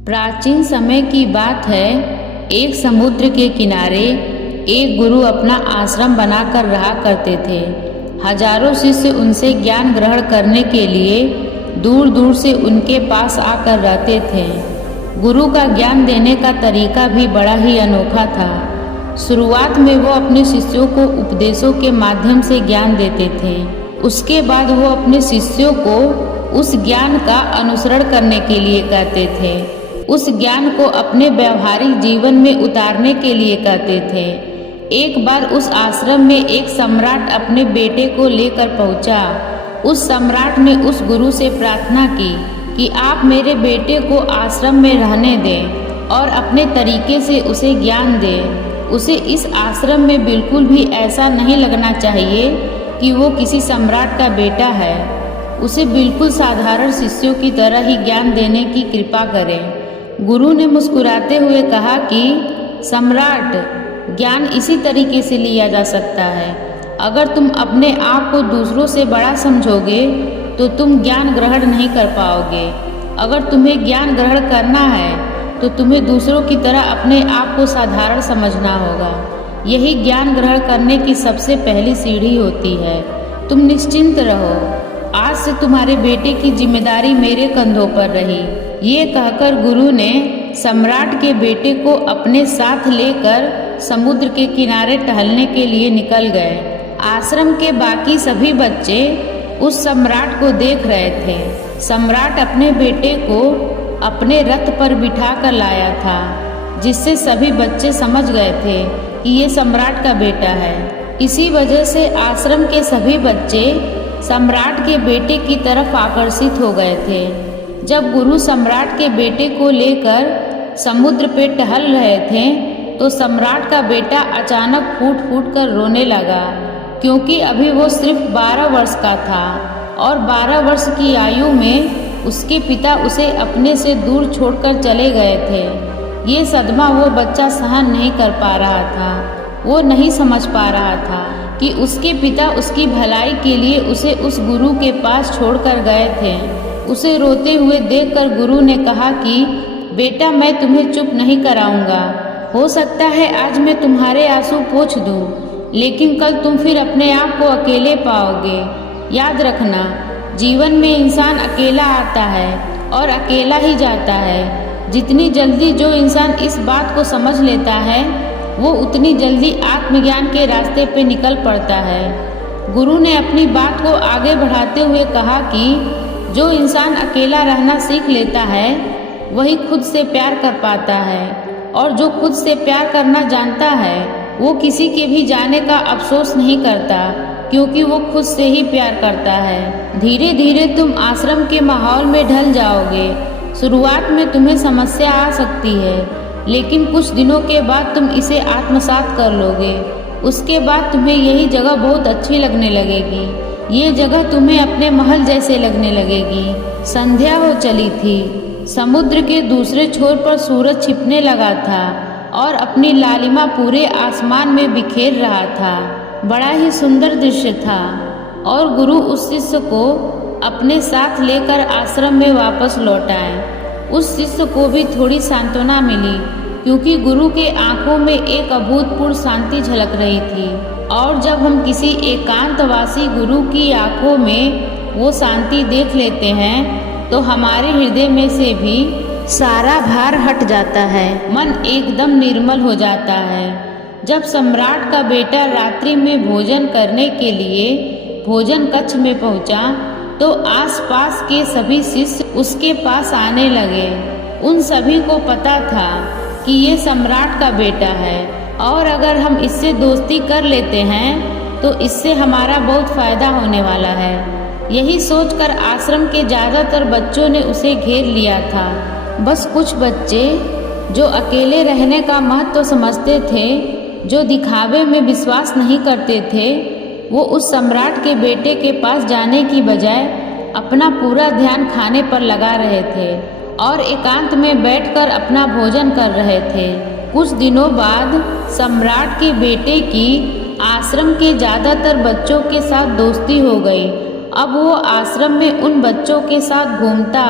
प्राचीन समय की बात है। एक समुद्र के किनारे एक गुरु अपना आश्रम बनाकर रहा करते थे। हजारों शिष्य उनसे ज्ञान ग्रहण करने के लिए दूर दूर से उनके पास आकर रहते थे। गुरु का ज्ञान देने का तरीका भी बड़ा ही अनोखा था। शुरुआत में वो अपने शिष्यों को उपदेशों के माध्यम से ज्ञान देते थे। उसके बाद वो अपने शिष्यों को उस ज्ञान का अनुसरण करने के लिए कहते थे, उस ज्ञान को अपने व्यवहारिक जीवन में उतारने के लिए कहते थे। एक बार उस आश्रम में एक सम्राट अपने बेटे को लेकर पहुंचा। उस सम्राट ने उस गुरु से प्रार्थना की कि आप मेरे बेटे को आश्रम में रहने दें और अपने तरीके से उसे ज्ञान दें। उसे इस आश्रम में बिल्कुल भी ऐसा नहीं लगना चाहिए कि वो किसी सम्राट का बेटा है। उसे बिल्कुल साधारण शिष्यों की तरह ही ज्ञान देने की कृपा करें। गुरु ने मुस्कुराते हुए कहा कि सम्राट, ज्ञान इसी तरीके से लिया जा सकता है। अगर तुम अपने आप को दूसरों से बड़ा समझोगे तो तुम ज्ञान ग्रहण नहीं कर पाओगे। अगर तुम्हें ज्ञान ग्रहण करना है तो तुम्हें दूसरों की तरह अपने आप को साधारण समझना होगा। यही ज्ञान ग्रहण करने की सबसे पहली सीढ़ी होती है। तुम निश्चिंत रहो, आज से तुम्हारे बेटे की जिम्मेदारी मेरे कंधों पर रही। ये कहकर गुरु ने सम्राट के बेटे को अपने साथ लेकर समुद्र के किनारे टहलने के लिए निकल गए। आश्रम के बाकी सभी बच्चे उस सम्राट को देख रहे थे। सम्राट अपने बेटे को अपने रथ पर बिठा कर लाया था, जिससे सभी बच्चे समझ गए थे कि ये सम्राट का बेटा है। इसी वजह से आश्रम के सभी बच्चे सम्राट के बेटे की तरफ आकर्षित हो गए थे। जब गुरु सम्राट के बेटे को लेकर समुद्र पे टहल रहे थे तो सम्राट का बेटा अचानक फूट फूट कर रोने लगा, क्योंकि अभी वो सिर्फ 12 वर्ष का था और 12 वर्ष की आयु में उसके पिता उसे अपने से दूर छोड़कर चले गए थे। ये सदमा वो बच्चा सहन नहीं कर पा रहा था। वो नहीं समझ पा रहा था कि उसके पिता उसकी भलाई के लिए उसे उस गुरु के पास छोड़कर गए थे। उसे रोते हुए देखकर गुरु ने कहा कि बेटा, मैं तुम्हें चुप नहीं कराऊंगा। हो सकता है आज मैं तुम्हारे आंसू पोंछ दूं, लेकिन कल तुम फिर अपने आप को अकेले पाओगे। याद रखना, जीवन में इंसान अकेला आता है और अकेला ही जाता है। जितनी जल्दी जो इंसान इस बात को समझ लेता है वो उतनी जल्दी आत्मज्ञान के रास्ते पे निकल पड़ता है। गुरु ने अपनी बात को आगे बढ़ाते हुए कहा कि जो इंसान अकेला रहना सीख लेता है वही खुद से प्यार कर पाता है, और जो खुद से प्यार करना जानता है वो किसी के भी जाने का अफसोस नहीं करता, क्योंकि वो खुद से ही प्यार करता है। धीरे धीरे तुम आश्रम के माहौल में ढल जाओगे। शुरुआत में तुम्हें समस्या आ सकती है, लेकिन कुछ दिनों के बाद तुम इसे आत्मसात कर लोगे। उसके बाद तुम्हें यही जगह बहुत अच्छी लगने लगेगी। ये जगह तुम्हें अपने महल जैसे लगने लगेगी। संध्या हो चली थी। समुद्र के दूसरे छोर पर सूरज छिपने लगा था और अपनी लालिमा पूरे आसमान में बिखेर रहा था। बड़ा ही सुंदर दृश्य था और गुरु उस शिष्य को अपने साथ लेकर आश्रम में वापस लौट आए। उस शिष्य को भी थोड़ी सांत्वना मिली, क्योंकि गुरु के आंखों में एक अभूतपूर्व शांति झलक रही थी। और जब हम किसी एकांतवासी गुरु की आंखों में वो शांति देख लेते हैं तो हमारे हृदय में से भी सारा भार हट जाता है, मन एकदम निर्मल हो जाता है। जब सम्राट का बेटा रात्रि में भोजन करने के लिए भोजन कक्ष में पहुंचा तो आसपास के सभी शिष्य उसके पास आने लगे। उन सभी को पता था कि ये सम्राट का बेटा है और अगर हम इससे दोस्ती कर लेते हैं तो इससे हमारा बहुत फायदा होने वाला है। यही सोचकर आश्रम के ज़्यादातर बच्चों ने उसे घेर लिया था। बस कुछ बच्चे जो अकेले रहने का महत्व समझते थे, जो दिखावे में विश्वास नहीं करते थे, वो उस सम्राट के बेटे के पास जाने की बजाय अपना पूरा ध्यान खाने पर लगा रहे थे और एकांत में बैठकर अपना भोजन कर रहे थे। कुछ दिनों बाद सम्राट के बेटे की आश्रम के ज़्यादातर बच्चों के साथ दोस्ती हो गई। अब वो आश्रम में उन बच्चों के साथ घूमता,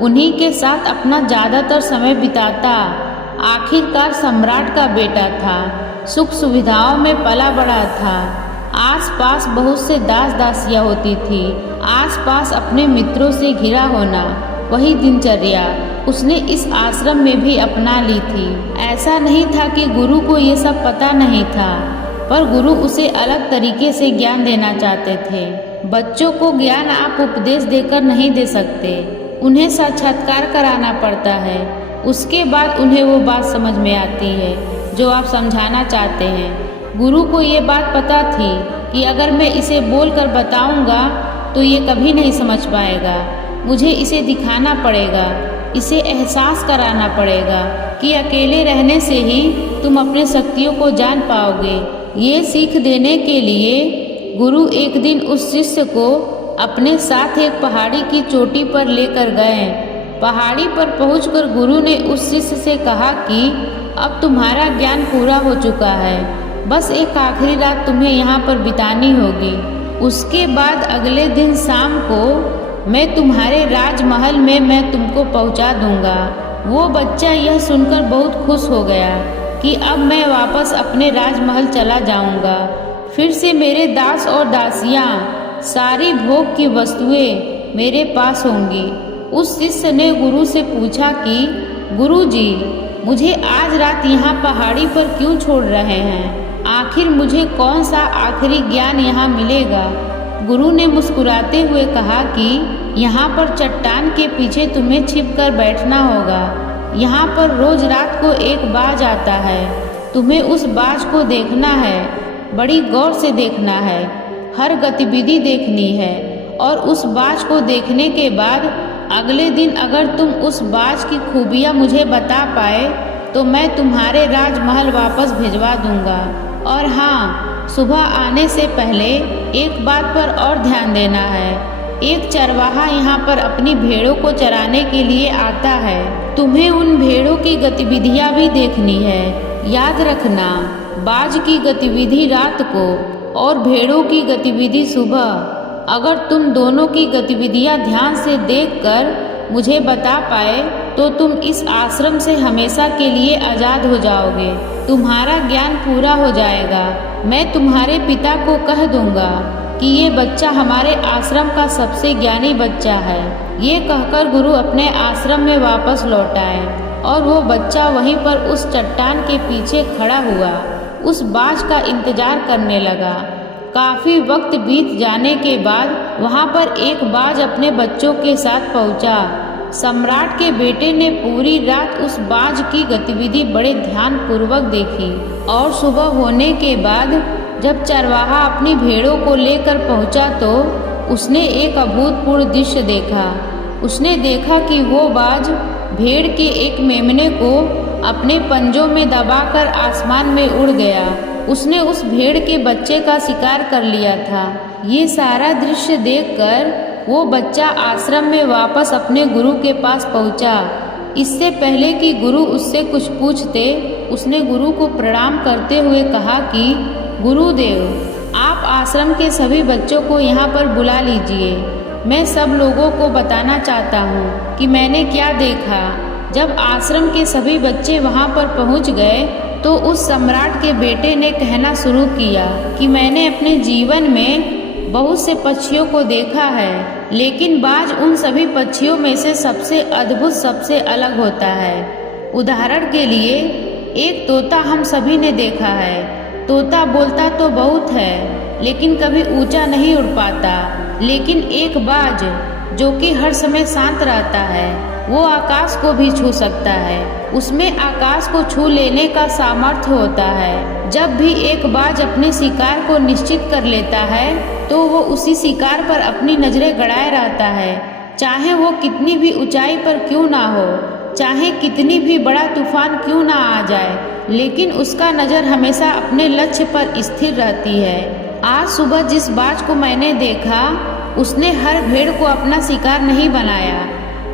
उन्हीं के साथ अपना ज़्यादातर समय बिताता। आखिरकार सम्राट का बेटा था, सुख सुविधाओं में पला बड़ा था। आसपास बहुत से दास दासियाँ होती थी। आसपास अपने मित्रों से घिरा होना, वही दिनचर्या उसने इस आश्रम में भी अपना ली थी। ऐसा नहीं था कि गुरु को ये सब पता नहीं था, पर गुरु उसे अलग तरीके से ज्ञान देना चाहते थे। बच्चों को ज्ञान आप उपदेश देकर नहीं दे सकते, उन्हें साक्षात्कार कराना पड़ता है। उसके बाद उन्हें वो बात समझ में आती है जो आप समझाना चाहते हैं। गुरु को ये बात पता थी कि अगर मैं इसे बोलकर बताऊंगा तो ये कभी नहीं समझ पाएगा। मुझे इसे दिखाना पड़ेगा, इसे एहसास कराना पड़ेगा कि अकेले रहने से ही तुम अपने शक्तियों को जान पाओगे। ये सीख देने के लिए गुरु एक दिन उस शिष्य को अपने साथ एक पहाड़ी की चोटी पर लेकर गए। पहाड़ी पर पहुंचकर गुरु ने उस शिष्य से कहा कि अब तुम्हारा ज्ञान पूरा हो चुका है, बस एक आखिरी रात तुम्हें यहाँ पर बितानी होगी। उसके बाद अगले दिन शाम को मैं तुम्हारे राजमहल में मैं तुमको पहुँचा दूंगा। वो बच्चा यह सुनकर बहुत खुश हो गया कि अब मैं वापस अपने राजमहल चला जाऊंगा। फिर से मेरे दास और दासियाँ, सारी भोग की वस्तुएं मेरे पास होंगी। उस शिष्य ने गुरु से पूछा कि गुरुजी, मुझे आज रात यहाँ पहाड़ी पर क्यों छोड़ रहे हैं? आखिर मुझे कौन सा आखिरी ज्ञान यहाँ मिलेगा? गुरु ने मुस्कुराते हुए कहा कि यहाँ पर चट्टान के पीछे तुम्हें छिपकर बैठना होगा। यहाँ पर रोज रात को एक बाज आता है, तुम्हें उस बाज को देखना है, बड़ी गौर से देखना है, हर गतिविधि देखनी है। और उस बाज को देखने के बाद अगले दिन अगर तुम उस बाज की खूबियाँ मुझे बता पाए तो मैं तुम्हारे राजमहल वापस भिजवा दूंगा। और हाँ, सुबह आने से पहले एक बात पर और ध्यान देना है। एक चरवाहा यहाँ पर अपनी भेड़ों को चराने के लिए आता है, तुम्हें उन भेड़ों की गतिविधियाँ भी देखनी है। याद रखना, बाज की गतिविधि रात को और भेड़ों की गतिविधि सुबह। अगर तुम दोनों की गतिविधियां ध्यान से देखकर मुझे बता पाए तो तुम इस आश्रम से हमेशा के लिए आज़ाद हो जाओगे, तुम्हारा ज्ञान पूरा हो जाएगा। मैं तुम्हारे पिता को कह दूंगा कि ये बच्चा हमारे आश्रम का सबसे ज्ञानी बच्चा है। ये कहकर गुरु अपने आश्रम में वापस लौट आए और वो बच्चा वहीं पर उस चट्टान के पीछे खड़ा हुआ, उस बाज का इंतजार करने लगा। काफ़ी वक्त बीत जाने के बाद वहाँ पर एक बाज अपने बच्चों के साथ पहुँचा। सम्राट के बेटे ने पूरी रात उस बाज की गतिविधि बड़े ध्यानपूर्वक देखी और सुबह होने के बाद जब चरवाहा अपनी भेड़ों को लेकर पहुँचा तो उसने एक अभूतपूर्व दृश्य देखा। उसने देखा कि वो बाज भेड़ के एक मेमने को अपने पंजों में दबाकर आसमान में उड़ गया। उसने उस भेड़ के बच्चे का शिकार कर लिया था। ये सारा दृश्य देखकर वो बच्चा आश्रम में वापस अपने गुरु के पास पहुंचा। इससे पहले कि गुरु उससे कुछ पूछते, उसने गुरु को प्रणाम करते हुए कहा कि गुरुदेव, आप आश्रम के सभी बच्चों को यहाँ पर बुला लीजिए। मैं सब लोगों को बताना चाहता हूँ कि मैंने क्या देखा। जब आश्रम के सभी बच्चे वहाँ पर पहुँच गए तो उस सम्राट के बेटे ने कहना शुरू किया कि मैंने अपने जीवन में बहुत से पक्षियों को देखा है, लेकिन बाज उन सभी पक्षियों में से सबसे अद्भुत, सबसे अलग होता है। उदाहरण के लिए एक तोता हम सभी ने देखा है। तोता बोलता तो बहुत है लेकिन कभी ऊंचा नहीं उड़ पाता, लेकिन एक बाज जो कि हर समय शांत रहता है वो आकाश को भी छू सकता है। उसमें आकाश को छू लेने का सामर्थ्य होता है। जब भी एक बाज अपने शिकार को निश्चित कर लेता है तो वो उसी शिकार पर अपनी नजरें गड़ाए रहता है, चाहे वो कितनी भी ऊंचाई पर क्यों ना हो, चाहे कितनी भी बड़ा तूफान क्यों ना आ जाए, लेकिन उसका नज़र हमेशा अपने लक्ष्य पर स्थिर रहती है। आज सुबह जिस बाज को मैंने देखा उसने हर भेड़ को अपना शिकार नहीं बनाया,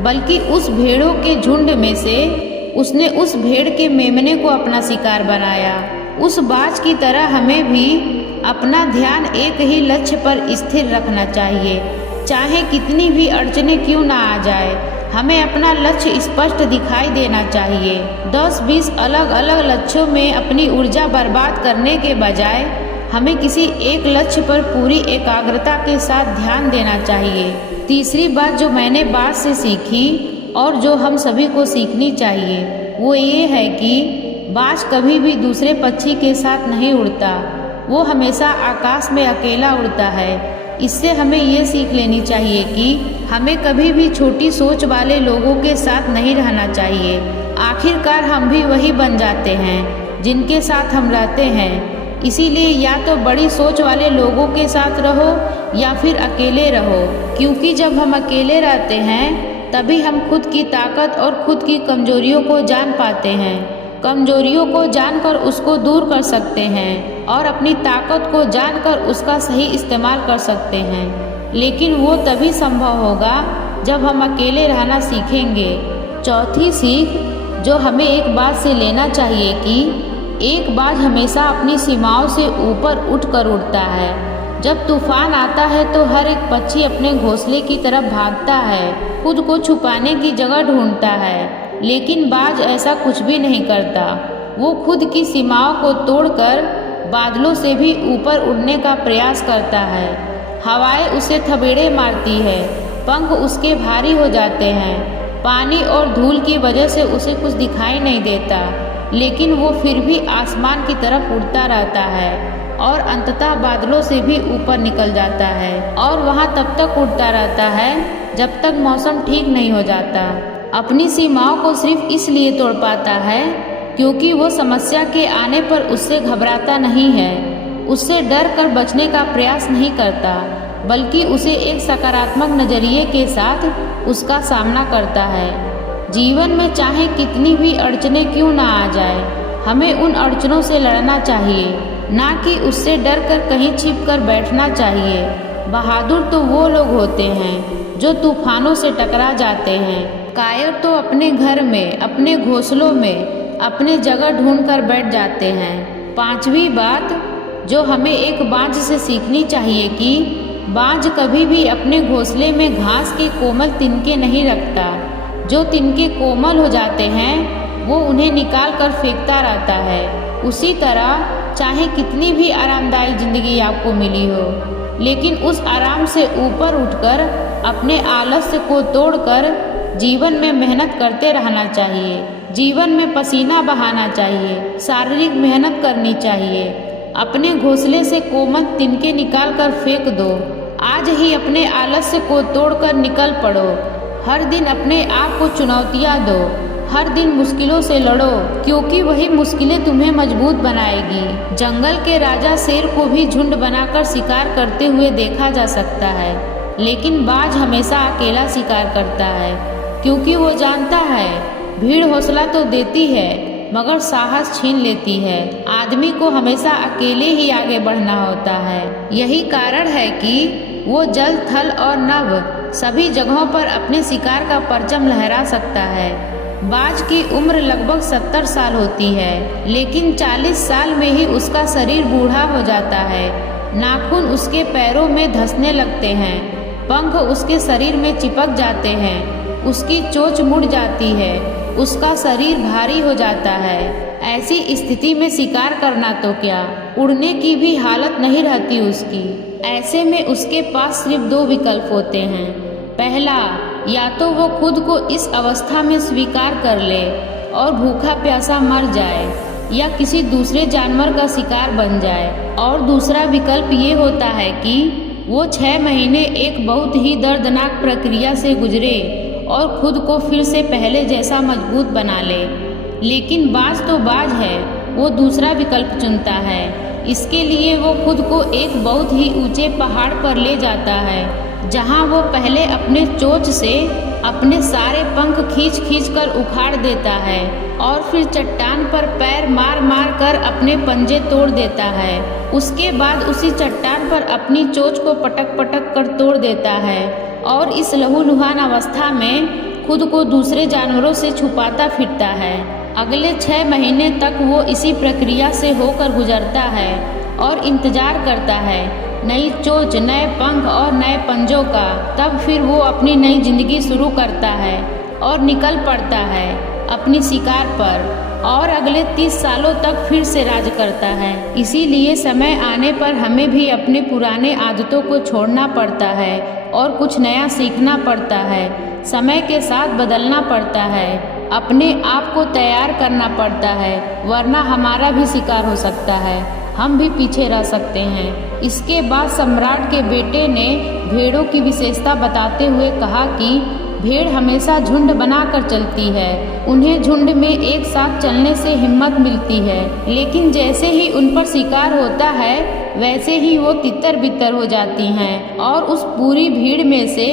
बल्कि उस भेड़ों के झुंड में से उसने उस भेड़ के मेमने को अपना शिकार बनाया। उस बाज की तरह हमें भी अपना ध्यान एक ही लक्ष्य पर स्थिर रखना चाहिए, चाहे कितनी भी अड़चनें क्यों ना आ जाए। हमें अपना लक्ष्य स्पष्ट दिखाई देना चाहिए। 10-20 अलग अलग लक्ष्यों में अपनी ऊर्जा बर्बाद करने के बजाय हमें किसी एक लक्ष्य पर पूरी एकाग्रता के साथ ध्यान देना चाहिए। तीसरी बात जो मैंने बाज से सीखी और जो हम सभी को सीखनी चाहिए वो ये है कि बाज कभी भी दूसरे पक्षी के साथ नहीं उड़ता, वो हमेशा आकाश में अकेला उड़ता है। इससे हमें ये सीख लेनी चाहिए कि हमें कभी भी छोटी सोच वाले लोगों के साथ नहीं रहना चाहिए। आखिरकार हम भी वही बन जाते हैं जिनके साथ हम रहते हैं। इसीलिए या तो बड़ी सोच वाले लोगों के साथ रहो या फिर अकेले रहो, क्योंकि जब हम अकेले रहते हैं तभी हम खुद की ताकत और खुद की कमजोरियों को जान पाते हैं। कमजोरियों को जानकर उसको दूर कर सकते हैं और अपनी ताकत को जानकर उसका सही इस्तेमाल कर सकते हैं। लेकिन वो तभी संभव होगा जब हम अकेले रहना सीखेंगे। चौथी सीख जो हमें एक बात से लेना चाहिए कि एक बाज हमेशा अपनी सीमाओं से ऊपर उठकर उड़ता है। जब तूफान आता है तो हर एक पक्षी अपने घोंसले की तरफ भागता है, खुद को छुपाने की जगह ढूंढता है। लेकिन बाज ऐसा कुछ भी नहीं करता। वो खुद की सीमाओं को तोड़कर बादलों से भी ऊपर उड़ने का प्रयास करता है। हवाएं उसे थपेड़े मारती है, पंख उसके भारी हो जाते हैं, पानी और धूल की वजह से उसे कुछ दिखाई नहीं देता, लेकिन वो फिर भी आसमान की तरफ उड़ता रहता है और अंततः बादलों से भी ऊपर निकल जाता है और वहाँ तब तक उड़ता रहता है जब तक मौसम ठीक नहीं हो जाता। अपनी सीमाओं को सिर्फ इसलिए तोड़ पाता है क्योंकि वो समस्या के आने पर उससे घबराता नहीं है, उससे डर कर बचने का प्रयास नहीं करता, बल्कि उसे एक सकारात्मक नजरिए के साथ उसका सामना करता है। जीवन में चाहे कितनी भी अड़चनें क्यों ना आ जाए, हमें उन अड़चनों से लड़ना चाहिए, ना कि उससे डर कर कहीं छिप कर बैठना चाहिए। बहादुर तो वो लोग होते हैं जो तूफानों से टकरा जाते हैं। कायर तो अपने घर में, अपने घोंसलों में अपने जगह ढूंढ कर बैठ जाते हैं। पांचवी बात जो हमें एक बाज से सीखनी चाहिए कि बाज कभी भी अपने घोंसले में घास के कोमल तिनके नहीं रखता। जो तिनके कोमल हो जाते हैं वो उन्हें निकाल कर फेंकता रहता है। उसी तरह चाहे कितनी भी आरामदायी जिंदगी आपको मिली हो, लेकिन उस आराम से ऊपर उठकर अपने आलस्य को तोड़कर जीवन में मेहनत करते रहना चाहिए। जीवन में पसीना बहाना चाहिए, शारीरिक मेहनत करनी चाहिए। अपने घोंसले से कोमल तिनके निकाल कर फेंक दो। आज ही अपने आलस्य को तोड़कर निकल पड़ो। हर दिन अपने आप को चुनौतियाँ दो, हर दिन मुश्किलों से लड़ो, क्योंकि वही मुश्किलें तुम्हें मजबूत बनाएगी। जंगल के राजा शेर को भी झुंड बनाकर शिकार करते हुए देखा जा सकता है, लेकिन बाज हमेशा अकेला शिकार करता है, क्योंकि वो जानता है भीड़ हौसला तो देती है मगर साहस छीन लेती है। आदमी को हमेशा अकेले ही आगे बढ़ना होता है। यही कारण है कि वो जल, थल और नभ सभी जगहों पर अपने शिकार का परचम लहरा सकता है। बाज की उम्र लगभग 70 साल होती है, लेकिन 40 साल में ही उसका शरीर बूढ़ा हो जाता है। नाखून उसके पैरों में धंसने लगते हैं, पंख उसके शरीर में चिपक जाते हैं, उसकी चोंच मुड़ जाती है, उसका शरीर भारी हो जाता है। ऐसी स्थिति में शिकार करना तो क्या, उड़ने की भी हालत नहीं रहती उसकी। ऐसे में उसके पास सिर्फ 2 विकल्प होते हैं। पहला, या तो वो खुद को इस अवस्था में स्वीकार कर ले और भूखा प्यासा मर जाए, या किसी दूसरे जानवर का शिकार बन जाए। और दूसरा विकल्प ये होता है कि वो 6 महीने एक बहुत ही दर्दनाक प्रक्रिया से गुजरे और खुद को फिर से पहले जैसा मजबूत बना ले। लेकिन बाज तो बाज है, वो दूसरा विकल्प चुनता है। इसके लिए वो खुद को एक बहुत ही ऊंचे पहाड़ पर ले जाता है, जहां वो पहले अपने चोंच से अपने सारे पंख खींच खींच कर उखाड़ देता है और फिर चट्टान पर पैर मार मार कर अपने पंजे तोड़ देता है। उसके बाद उसी चट्टान पर अपनी चोंच को पटक पटक कर तोड़ देता है और इस लहूलुहान अवस्था में खुद को दूसरे जानवरों से छुपाता फिरता है। अगले 6 महीने तक वो इसी प्रक्रिया से होकर गुजरता है और इंतजार करता है नई चोंच, नए पंख और नए पंजों का। तब फिर वो अपनी नई जिंदगी शुरू करता है और निकल पड़ता है अपनी शिकार पर और अगले 30 सालों तक फिर से राज करता है। इसीलिए समय आने पर हमें भी अपने पुराने आदतों को छोड़ना पड़ता है और कुछ नया सीखना पड़ता है। समय के साथ बदलना पड़ता है, अपने आप को तैयार करना पड़ता है, वरना हमारा भी शिकार हो सकता है, हम भी पीछे रह सकते हैं। इसके बाद सम्राट के बेटे ने भेड़ों की विशेषता बताते हुए कहा कि भेड़ हमेशा झुंड बनाकर चलती है, उन्हें झुंड में एक साथ चलने से हिम्मत मिलती है, लेकिन जैसे ही उन पर शिकार होता है वैसे ही वो तितर बितर हो जाती हैं और उस पूरी भीड़ में से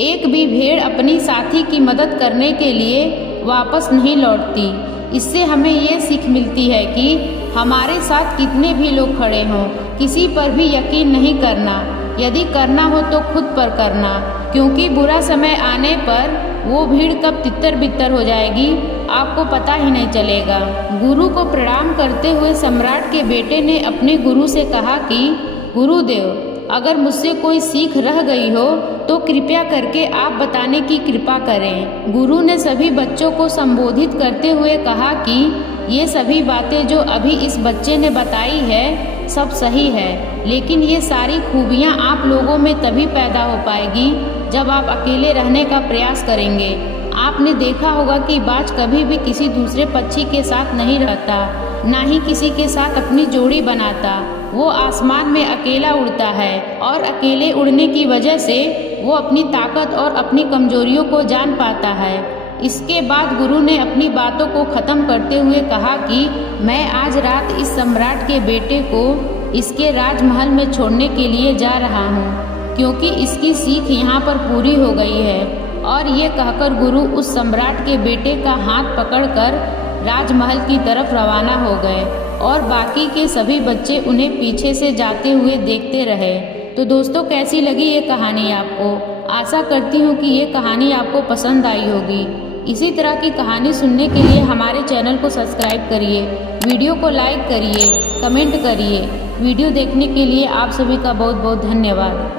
एक भी भेड़ अपनी साथी की मदद करने के लिए वापस नहीं लौटती। इससे हमें ये सीख मिलती है कि हमारे साथ कितने भी लोग खड़े हों, किसी पर भी यकीन नहीं करना, यदि करना हो तो खुद पर करना, क्योंकि बुरा समय आने पर वो भीड़ कब तितर बितर हो जाएगी आपको पता ही नहीं चलेगा। गुरु को प्रणाम करते हुए सम्राट के बेटे ने अपने गुरु से कहा कि गुरुदेव, अगर मुझसे कोई सीख रह गई हो तो कृपया करके आप बताने की कृपा करें। गुरु ने सभी बच्चों को संबोधित करते हुए कहा कि ये सभी बातें जो अभी इस बच्चे ने बताई है सब सही है, लेकिन ये सारी खूबियाँ आप लोगों में तभी पैदा हो पाएगी जब आप अकेले रहने का प्रयास करेंगे। आपने देखा होगा कि बाज कभी भी किसी दूसरे पक्षी के साथ नहीं रहता, ना ही किसी के साथ अपनी जोड़ी बनाता। वो आसमान में अकेला उड़ता है और अकेले उड़ने की वजह से वो अपनी ताकत और अपनी कमजोरियों को जान पाता है। इसके बाद गुरु ने अपनी बातों को ख़त्म करते हुए कहा कि मैं आज रात इस सम्राट के बेटे को इसके राजमहल में छोड़ने के लिए जा रहा हूँ, क्योंकि इसकी सीख यहाँ पर पूरी हो गई है। और ये कहकर गुरु उस सम्राट के बेटे का हाथ पकड़कर राजमहल की तरफ रवाना हो गए और बाकी के सभी बच्चे उन्हें पीछे से जाते हुए देखते रहे। तो दोस्तों, कैसी लगी ये कहानी आपको? आशा करती हूँ कि ये कहानी आपको पसंद आई होगी। इसी तरह की कहानी सुनने के लिए हमारे चैनल को सब्सक्राइब करिए, वीडियो को लाइक करिए, कमेंट करिए। वीडियो देखने के लिए आप सभी का बहुत बहुत धन्यवाद।